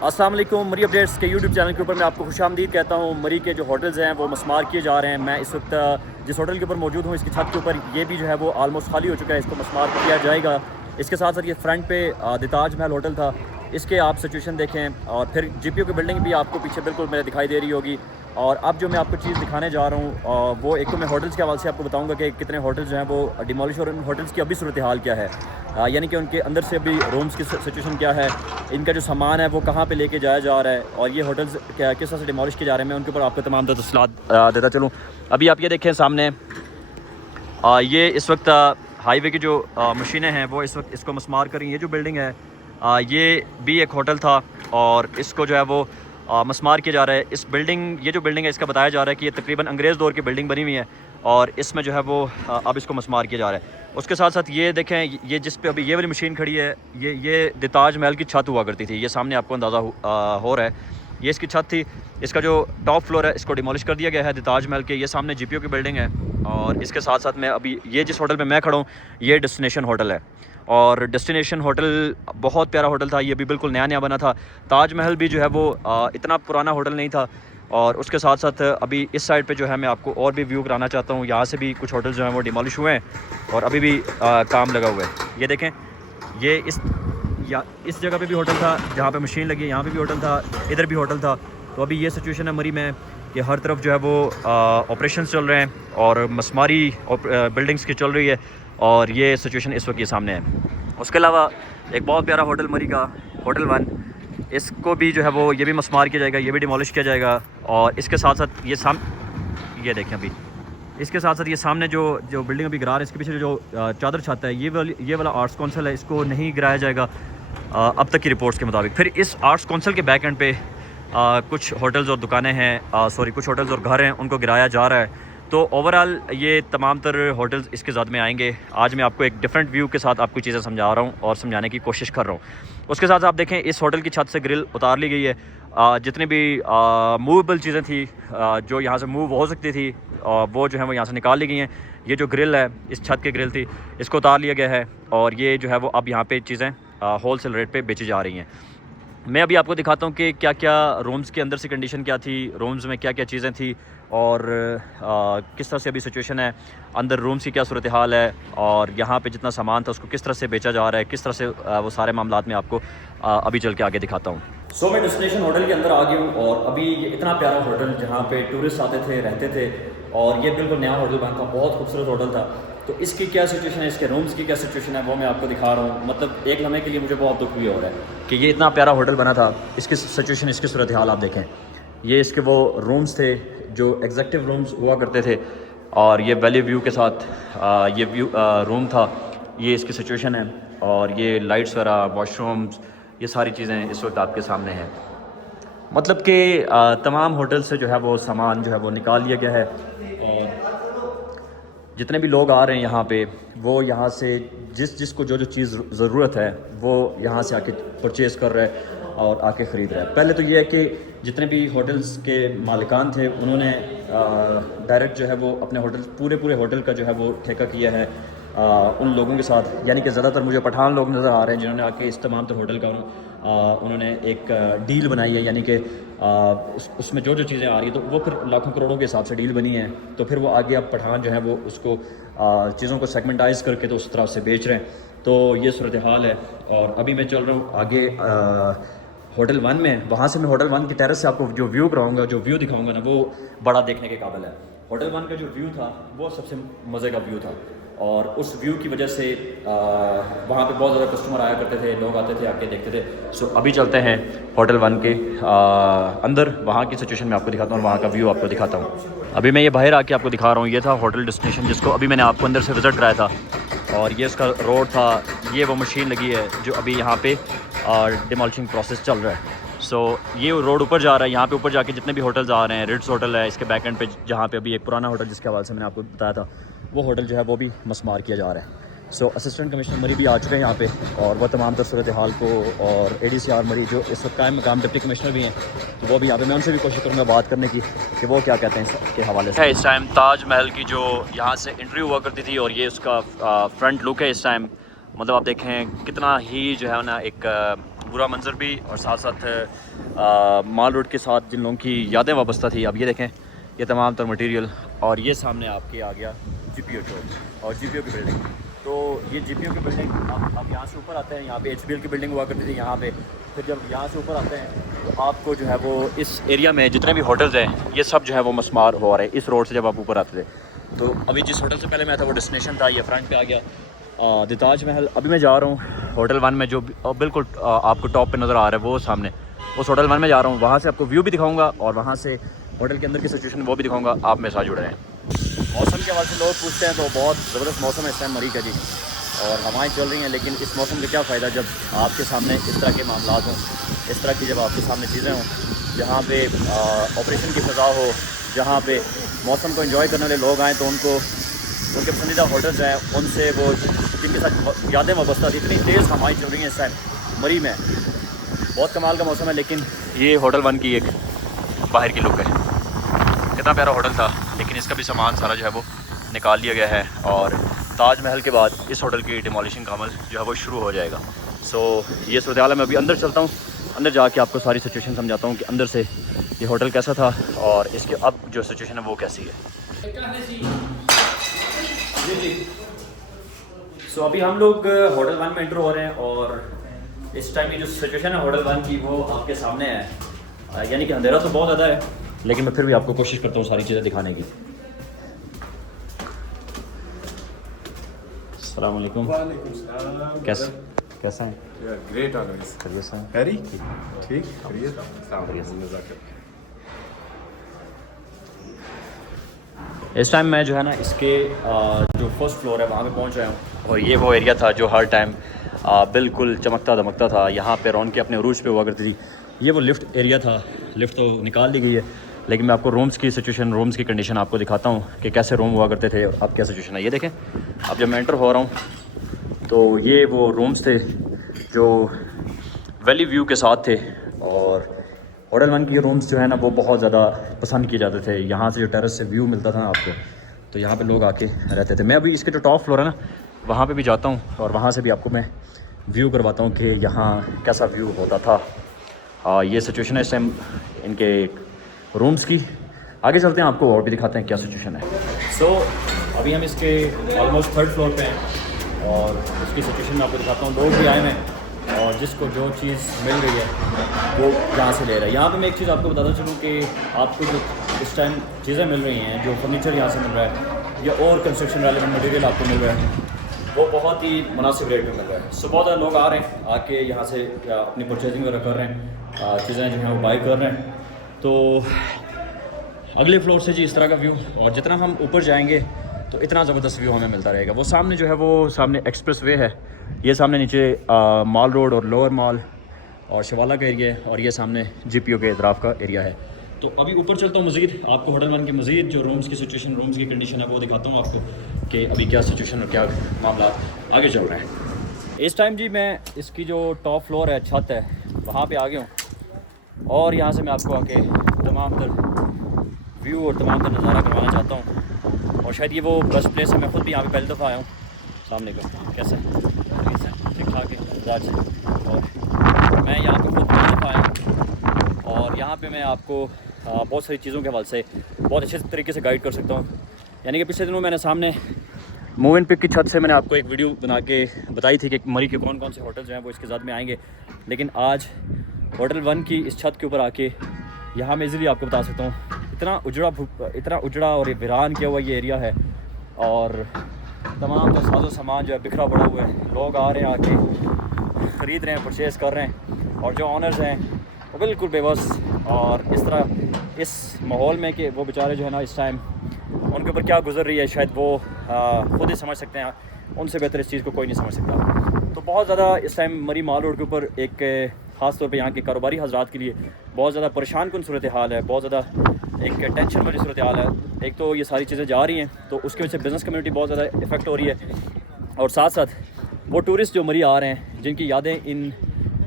अस्सलाम वालेकुम। मरी अपडेट्स के यूट्यूब चैनल के ऊपर मैं आपको खुशामदीद कहता हूँ। मरी के जो होटल्स हैं वो मस्मार किए जा रहे हैं। मैं इस वक्त जिस होटल के ऊपर मौजूद हूँ इसकी छत के ऊपर ये भी जो है वो आलमोस्ट खाली हो चुका है, इसको मस्मार किया जाएगा। इसके साथ साथ ये फ्रंट पे ताज महल होटल था, इसके आप सिचुएशन देखें। और फिर GPO की बिल्डिंग भी आपको पीछे बिल्कुल मेरे दिखाई दे रही होगी। और अब जो मैं आपको चीज़ दिखाने जा रहा हूँ वो एक तो मैं होटल्स के हवाले से आपको बताऊँगा कि कितने होटल्स जो हैं वो डिमोलिश और उन होटल्स की अभी सूरत हाल क्या है, यानी कि उनके अंदर से अभी रूम्स की सिचुएशन क्या है, इनका जो सामान है वो कहाँ पे लेके जाया जा रहा है और ये होटल्स क्या किस तरह से डिमोलिश किए जा रहे हैं। मैं उनके ऊपर आपको तमाम तफसीलात देता चलूँ। अभी आप ये देखें सामने ये इस वक्त हाईवे की जो मशीनें हैं वो इस वक्त इसको मस्मार कर रही हैं। ये जो बिल्डिंग है ये भी एक होटल था और इसको जो है वो मस्मार किया जा रहा है। इस बिल्डिंग ये जो बिल्डिंग है इसका बताया जा रहा है कि ये तकरीबन अंग्रेज़ दौर की बिल्डिंग बनी हुई है और इसमें जो है वो अब इसको मस्मार किया जा रहा है। उसके साथ साथ ये देखें, ये जिस पे अभी ये वाली मशीन खड़ी है ये ताज महल की छत हुआ करती थी। ये सामने आपको अंदाज़ा हो रहा है, ये इसकी छत थी। इसका जो टॉप फ्लोर है इसको डिमोलिश कर दिया गया है ताज महल के। ये सामने GPO की बिल्डिंग है और इसके साथ साथ मैं अभी ये जिस होटल पे मैं खड़ा हूँ ये डेस्टिनेशन होटल है। और डेस्टिनेशन होटल बहुत प्यारा होटल था, ये भी बिल्कुल नया नया बना था। ताज महल भी जो है वो इतना पुराना होटल नहीं था। और उसके साथ साथ अभी इस साइड पे जो है मैं आपको और भी व्यू कराना चाहता हूँ। यहाँ से भी कुछ होटल जो हैं वो डिमोलिश हुए हैं और अभी भी काम लगा हुआ है। ये देखें, ये इस जगह पे भी होटल था जहाँ पे मशीन लगी है, यहाँ पे भी होटल था, इधर भी होटल था। तो अभी ये सिचुएशन है मरी में कि हर तरफ जो है वो ऑपरेशंस चल रहे हैं और मस्मारी बिल्डिंग्स की चल रही है और ये सिचुएशन इस वक्त ये सामने है। उसके अलावा एक बहुत प्यारा होटल मरी का होटल 1, इसको भी जो है वो ये भी मस्मार किया जाएगा, ये भी डिमोलिश किया जाएगा। और इसके साथ साथ ये देखें, अभी इसके साथ साथ ये सामने जो बिल्डिंग अभी गिरा रहे हैं इसके पीछे जो चादर छत है ये वाला आर्ट्स काउंसिल है, इसको नहीं गिराया जाएगा अब तक की रिपोर्ट्स के मुताबिक। फिर इस आर्ट्स काउंसिल के बैक एंड पे कुछ होटल्स और दुकानें हैं, कुछ होटल्स और घर हैं, उनको गिराया जा रहा है। तो ओवरऑल ये तमाम तर होटल्स इसके ज़द में आएंगे। आज मैं आपको एक डिफरेंट व्यू के साथ आपको चीज़ें समझा रहा हूँ और समझाने की कोशिश कर रहा हूँ। उसके साथ आप देखें इस होटल की छत से ग्रिल उतार ली गई है। जितनी भी मूवेबल चीज़ें थी जो यहाँ से मूव हो सकती थी वो जो है वो यहाँ से निकाल ली गई हैं। ये जो ग्रिल है इस छत की ग्रिल थी, इसको उतार लिया गया है और ये जो है वो अब यहाँ पे चीज़ें होलसेल रेट पे बेची जा रही हैं। मैं अभी आपको दिखाता हूँ कि क्या क्या रूम्स के अंदर से कंडीशन क्या थी, रूम्स में क्या क्या चीज़ें थी और किस तरह से अभी सिचुएशन है, अंदर रूम्स की क्या सूरत हाल है और यहाँ पे जितना सामान था उसको किस तरह से बेचा जा रहा है, किस तरह से वो सारे मामलात में आपको अभी चल के आगे दिखाता हूँ। मैं डेस्टिनेशन होटल के अंदर आ गया हूँ और अभी ये इतना प्यारा होटल जहाँ पे टूरिस्ट आते थे, रहते थे और ये बिल्कुल नया होटल बना था, बहुत खूबसूरत होटल था। तो इसकी क्या सिचुएशन है, इसके रूम्स की क्या सिचुएशन है वो मैं आपको दिखा रहा हूँ। मतलब एक लम्हे के लिए मुझे बहुत दुख भी हो रहा है कि ये इतना प्यारा होटल बना था, इसकी सिचुएशन, इसकी सूरत हाल आप देखें। ये इसके वो रूम्स थे जो एग्जेक्टिव रूम्स हुआ करते थे और ये वैली व्यू के साथ ये व्यू रूम था। ये इसकी सिचुएशन है और ये लाइट्स वगैरह, वॉशरूम्स, ये सारी चीज़ें इस वक्त आपके सामने हैं। मतलब कि तमाम होटल से जो है वो सामान जो है वो निकाल लिया गया है और जितने भी लोग आ रहे हैं यहाँ पे वो यहाँ से जिसको जो चीज़ ज़रूरत है वो यहाँ से आके परचेज़ कर रहे हैं और आके ख़रीद रहे हैं। पहले तो ये है कि जितने भी होटल्स के मालिकान थे उन्होंने डायरेक्ट जो है वो अपने होटल पूरे होटल का जो है वो ठेका किया है उन लोगों के साथ, यानी कि ज़्यादातर मुझे पठान लोग नज़र आ रहे हैं जिन्होंने आके इस तमाम तर होटल का उन्होंने एक डील बनाई है, यानी कि उसमें जो चीज़ें आ रही है तो वो फिर लाखों करोड़ों के हिसाब से डील बनी है। तो फिर वो आगे अब पठान जो है वो उसको चीज़ों को सेगमेंटाइज़ करके तो उस तरह से बेच रहे हैं। तो ये सूरत हाल है और अभी मैं चल रहा हूँ आगे होटल 1 में। वहाँ से मैं होटल 1 की टेरेस से आपको जो व्यू कराऊंगा, जो व्यू दिखाऊंगा ना, वो बड़ा देखने के काबिल है। होटल 1 का जो व्यू था वो सबसे मज़े का व्यू था और उस व्यू की वजह से वहाँ पे बहुत ज़्यादा कस्टमर आया करते थे, लोग आते थे, आके देखते थे। अभी चलते हैं होटल 1 के अंदर, वहाँ की सिचुएशन मैं आपको दिखाता हूँ और वहाँ का व्यू आपको दिखाता हूँ। अभी मैं ये बाहर आके आपको दिखा रहा हूँ, ये था होटल डेस्टिनेशन जिसको अभी मैंने आपको अंदर से विज़िट कराया था और ये उसका रोड था। ये वो मशीन लगी है जो अभी यहाँ पे डिमोलिशिंग प्रोसेस चल रहा है। ये रोड ऊपर जा रहा है, यहाँ पे ऊपर जाके जितने भी होटल्स आ रहे हैं, रिट्स होटल है इसके बैक एंड पे, जहाँ पे अभी एक पुराना होटल जिसके हवाले से मैंने आपको बताया था वो होटल जो है वो भी मस्मार किया जा रहा है। असिस्टेंट कमिश्नर मरी भी आ चुके हैं यहाँ पे और वह तमाम तर सूरत हाल को, और ADCR मरी जो इस वक्त कायम मकाम डिप्टी कमिश्नर भी हैं तो वो भी यहाँ पे, मैं उनसे भी कोशिश करूँगा बात करने की कि वो क्या कहते हैं इसके हवाले से। इस टाइम ताज महल की जो यहाँ से एंट्री हुआ करती थी और ये उसका फ्रंट लुक है इस टाइम। मतलब आप देखें कितना ही जो है ना एक पूरा मंजर भी और साथ साथ माल रोड के साथ जिन लोगों की यादें वाबस्ता थी। अब ये देखें, ये तमाम तर मटेरियल, और ये सामने आपके आ गया GPO चौक और GPO की बिल्डिंग। तो ये GPO की बिल्डिंग आप यहाँ से ऊपर आते हैं, यहाँ पे HBL की बिल्डिंग हुआ करती थी यहाँ पे। फिर जब यहाँ से ऊपर आते हैं तो आपको जो है वो इस एरिया में जितने भी होटल्स हैं ये सब जो है वो मस्मार हो रहे हैं इस रोड से जब आप ऊपर आते थे। तो अभी जिस होटल से पहले मैं था वो डेस्टिनेशन था, ये फ्रंट पे आ गया द ताज महल। अभी मैं जा रहा हूँ होटल 1 में, जो बिल्कुल आपको टॉप पे नज़र आ रहा है वो सामने, उस होटल 1 में जा रहा हूँ। वहाँ से आपको व्यू भी दिखाऊंगा और वहाँ से होटल के अंदर की सिचुएशन वो भी दिखाऊंगा। आप मेरे साथ जुड़े हैं। मौसम के हवाले से लोग पूछते हैं तो बहुत ज़बरदस्त मौसम है इस टाइम मरी का जी, और हवाएं चल रही हैं। लेकिन इस मौसम का क्या फ़ायदा जब आपके सामने इस तरह के मामला हों, इस तरह की जब आपके सामने चीज़ें हों, जहाँ पे ऑपरेशन की फ़ज़ा हो, जहाँ पे मौसम को एंजॉय करने वाले लोग आएँ तो उनको उनके पसंदीदा होटल्स हैं उनसे वो जिनके साथ यादें वाबस्ता थी। इतनी तेज़ हवाएं चल रही हैं इस टाइम मरी में, बहुत कमाल का मौसम है। लेकिन ये होटल 1 की एक बाहर की लुक है। कितना प्यारा होटल था, लेकिन इसका भी सामान सारा जो है वो निकाल लिया गया है और ताज महल के बाद इस होटल की डिमोलिशिंग का अमल जो है वो शुरू हो जाएगा। सो ये सूरत हाल है। मैं अभी अंदर चलता हूँ, अंदर जाके आपको सारी सिचुएशन समझाता हूँ कि अंदर से ये होटल कैसा था और इसके अब जो सिचुएशन है वो कैसी है। सो अभी हम लोग होटल 1 में एंटर हो रहे हैं और इस टाइम की जो सिचुएशन है होटल 1 की वो आपके सामने है। यानी कि अंधेरा तो बहुत ज़्यादा है, लेकिन मैं फिर भी आपको कोशिश करता हूँ सारी चीज़ें दिखाने की। अस्सलाम वालेकुम। कैसा है? ग्रेट ऑर्गेनाइज खैरियत से हैं? हैरी ठीक खैरियत। इस टाइम मैं जो है ना इसके जो फर्स्ट फ्लोर है वहाँ पे पहुँच रहा हूँ, और ये वो एरिया था जो हर टाइम बिल्कुल चमकता दमकता था। यहाँ पे रौनकें अपने अरूज पे हुआ करती थी। ये वो लिफ्ट एरिया था, लिफ्ट तो निकाल दी गई है, लेकिन मैं आपको रूम्स की सिचुएशन, रूम्स की कंडीशन आपको दिखाता हूँ कि कैसे रूम हुआ करते थे और अब क्या सिचुएशन है। ये देखें, अब जब मैं एंटर हो रहा हूँ तो ये वो रूम्स थे जो वैली व्यू के साथ थे, और होटल 1 की रूम्स जो है ना वो बहुत ज़्यादा पसंद किए जाते थे। यहाँ से जो टेरेस से व्यू मिलता था ना आपको, तो यहाँ पे लोग आके रहते थे। मैं अभी इसके जो टॉप फ्लोर है ना वहाँ पे भी जाता हूँ और वहाँ से भी आपको मैं व्यू करवाता हूँ कि यहाँ कैसा व्यू होता था। ये सिचुएशन है इस टाइम इनके रूम्स की। आगे चलते हैं, आपको और भी दिखाते हैं क्या सिचुएशन है। सो अभी हम इसके ऑलमोस्ट 3rd फ्लोर पे हैं और इसकी सिचुएशन मैं आपको दिखाता हूँ। लोग भी आए हैं और जिसको जो चीज़ मिल रही है वो यहाँ से ले रहा है। यहाँ पे मैं एक चीज़ आपको बताना चलूँ कि आपको जो इस टाइम चीज़ें मिल रही हैं, जो फर्नीचर यहाँ से मिल रहा है या और कंस्ट्रक्शन रेलेवेंट मटेरियल आपको मिल रहा है, वो बहुत ही मुनासिब रेट में मिल रहा है। सो बहुत ज़्यादा लोग आ रहे हैं, आके यहाँ से अपनी परचेजिंग वगैरह कर रहे हैं, चीज़ें जो हैं वो बाई कर रहे हैं। तो अगले फ्लोर से जी इस तरह का व्यू, और जितना हम ऊपर जाएंगे तो इतना ज़बरदस्त व्यू हमें मिलता रहेगा। वो सामने जो है वो सामने एक्सप्रेस वे है, ये सामने नीचे माल रोड और लोअर माल और शिवाला का एरिया है, और ये सामने GPO के इतराफ़ का एरिया है। तो अभी ऊपर चलता हूँ मज़ीद, आपको होटल 1 की मज़ीद जो रूम्स की सिचुएशन, रूम्स की कंडीशन है वो दिखाता हूँ आपको कि अभी क्या सिचुएशन और क्या मामला आगे चल रहे हैं। इस टाइम जी मैं इसकी जो टॉप फ्लोर है, छत है, वहाँ पर आ गया हूँ और यहाँ से मैं आपको आके तमाम तर व्यू और तमाम तर नज़ारा करवाना चाहता हूँ। और शायद ये वो बेस्ट प्लेस है, मैं ख़ुद भी यहाँ पे पहली दफ़ा आया हूँ। सामने का कैसा है? ठीक ठाक है अंदाज से। और मैं यहाँ पे खुद पहली दफ़ा आया हूँ और यहाँ पे मैं आपको बहुत सारी चीज़ों के हवाले से बहुत अच्छे तरीके से गाइड कर सकता हूँ। यानी कि पिछले दिनों मैंने सामने मूव एंड पिक की छत से मैंने आपको एक वीडियो बना के बताई थी कि मरी के कौन कौन से होटल्स हैं वो इसके साथ में आएंगे। लेकिन आज होटल 1 की इस छत के ऊपर आके यहाँ मैं इजीली आपको बता सकता हूँ, इतना उजड़ा और ये वीरान किया हुआ ये एरिया है, और तमाम तो साजो सामान जो है बिखरा पड़ा हुआ है। लोग आ रहे हैं, आके ख़रीद रहे हैं, परचेज़ कर रहे हैं, और जो ऑनर्स हैं वो बिल्कुल बेबस और इस तरह इस माहौल में कि वो बेचारे जो है ना इस टाइम उनके ऊपर क्या गुजर रही है शायद वो ख़ुद ही समझ सकते हैं। उनसे बेहतर इस चीज़ को कोई नहीं समझ सकता। तो बहुत ज़्यादा इस टाइम मरी माल रोड के ऊपर एक ख़ास तौर पे यहाँ के कारोबारी हजरात के लिए बहुत ज़्यादा परेशान कुन सूरत हाल है, बहुत ज़्यादा एक टेंशन वाली सूरत हाल है। एक तो ये सारी चीज़ें जा रही हैं तो उसकी वजह से बिज़नेस कम्युनिटी बहुत ज़्यादा इफ़ेक्ट हो रही है, और साथ साथ वो टूरिस्ट जो मरी आ रहे हैं जिनकी यादें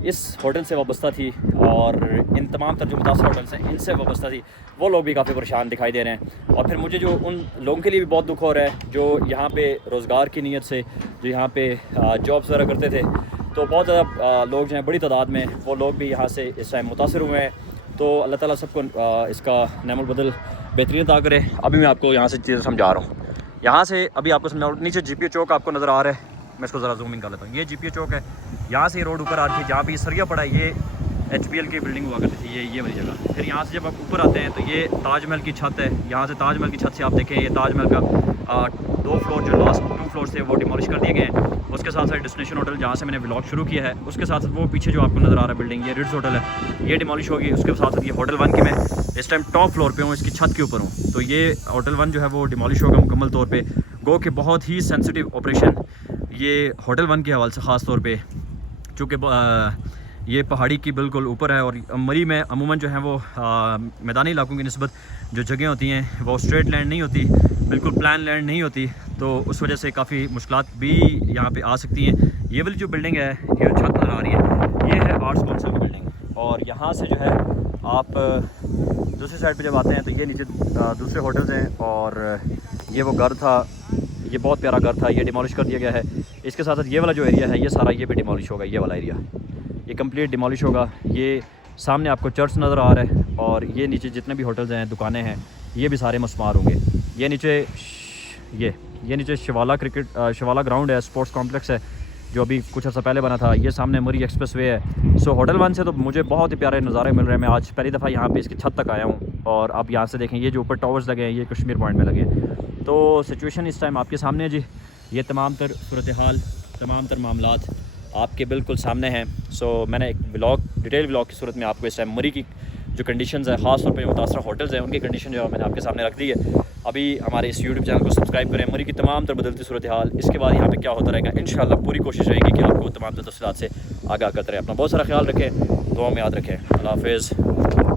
इस होटल से वाबस्ता थी और इन तमाम तर जो मुतासर होटल्स हैं इनसे वाबस्ता थी, वो लोग भी काफ़ी परेशान दिखाई दे रहे हैं। और फिर मुझे जो उन लोगों के लिए भी बहुत दुख हो रहा है जो यहाँ पे रोज़गार की नीयत से जो यहाँ पे जॉब्स वगैरह करते थे, तो बहुत ज़्यादा लोग जो हैं बड़ी तादाद में वो लोग भी यहाँ से इस टाइम मुतासर हुए हैं। तो अल्लाह ताला सबको इसका नेमुल बदल बेहतरीन अता करे। अभी मैं आपको यहाँ से चीज़ें समझा रहा हूँ। यहाँ से अभी आपको समझा, नीचे GPA चौक आपको नज़र आ रहा है, मैं इसको ज़रा जूमिंग कर लेता हूँ। ये GPA चौक है, यहाँ से रोड ऊपर आ रही है, जहाँ पे ये सरिया पड़ा है, ये HBL की बिल्डिंग हुआ करती थी, ये वाली जगह। फिर यहाँ से जब आप ऊपर आते हैं तो ये ताजमहल की छत है। यहाँ से ताजमहल की छत से आप देखें, ये ताजमहल का 2 फ्लोर जो लास्ट 2 फ्लोर से वो डिमोलिश कर दिए गए हैं। उसके साथ साथ डेस्टिनेशन होटल जहाँ से मैंने व्लॉग शुरू किया है, उसके साथ साथ वो पीछे जो आपको नज़र आ रहा है बिल्डिंग, ये रिट्स होटल है, ये डिमोलिश होगी। उसके साथ साथ ये होटल 1 की मैं इस टाइम टॉप फ्लोर पे हूँ, इसकी छत के ऊपर हूँ। तो ये होटल 1 जो है वो डिमोलिश होगा मुकम्मल तौर पे। गो के बहुत ही सेंसिटिव ऑपरेशन ये होटल 1 के हवाले से ख़ास तौर पे, चूँकि ये पहाड़ी की बिल्कुल ऊपर है। और मरी में अमूमन जो है वो मैदानी इलाकों की निस्बत जो जगह होती हैं वो स्ट्रेट लैंड नहीं होती, बिल्कुल प्लान लैंड नहीं होती। तो उस वजह से काफ़ी मुश्किलात भी यहाँ पे आ सकती हैं। ये वाली जो बिल्डिंग है, ये छत नज़र आ रही है, ये है आर्ट्स काउंसिल की बिल्डिंग। और यहाँ से जो है आप दूसरी साइड पे जब आते हैं तो ये नीचे दूसरे होटल्स हैं। और ये वो घर था, ये बहुत प्यारा घर था, ये डिमोलिश कर दिया गया है। इसके साथ साथ ये वाला जो एरिया है, ये सारा ये भी डिमोलिश होगा। ये वाला एरिया ये कंप्लीट डिमोलिश होगा। ये सामने आपको चर्च नज़र आ रहा है, और ये नीचे जितने भी होटल्स हैं, दुकानें हैं, ये भी सारे मस्मार होंगे। ये नीचे ये नीचे शिवाला ग्राउंड है, स्पोर्ट्स कॉम्प्लेक्स है, जो अभी कुछ अर्सा पहले बना था। ये सामने मरी एक्सप्रेस वे है। सो होटल 1 से तो मुझे बहुत ही प्यारे नज़ारे मिल रहे हैं। मैं आज पहली दफ़ा यहाँ पे इसकी छत तक आया हूँ। और आप यहाँ से देखें, ये जो ऊपर टावर्स लगे हैं, ये कश्मीर पॉइंट में लगे हैं। तो सिचुएशन इस टाइम आपके सामने है जी। ये तमाम तर सूरत हाल, तमाम तर मामलात आपके बिल्कुल सामने हैं। सो मैंने एक डिटेल व्लॉग की सूरत में आपको इस टाइम मरी की जो कंडीशंस है, ख़ास तौर पे जो मुतासर होटल्स हैं, उनकी कंडीशन जो है मैंने आपके सामने रख दी है। अभी हमारे इस यूट्यूब चैनल को सब्सक्राइब करें, मरी की तमाम तर बदलती सूरत हाल, इसके बाद यहाँ पे क्या होता रहेगा, इंशाल्लाह पूरी कोशिश रहेगी कि आपको तमाम तर तफसीलात से आगाह करते रहें। अपना बहुत सारा ख्याल रखें, दुआ में याद रखें। अल्लाह हाफ़िज़।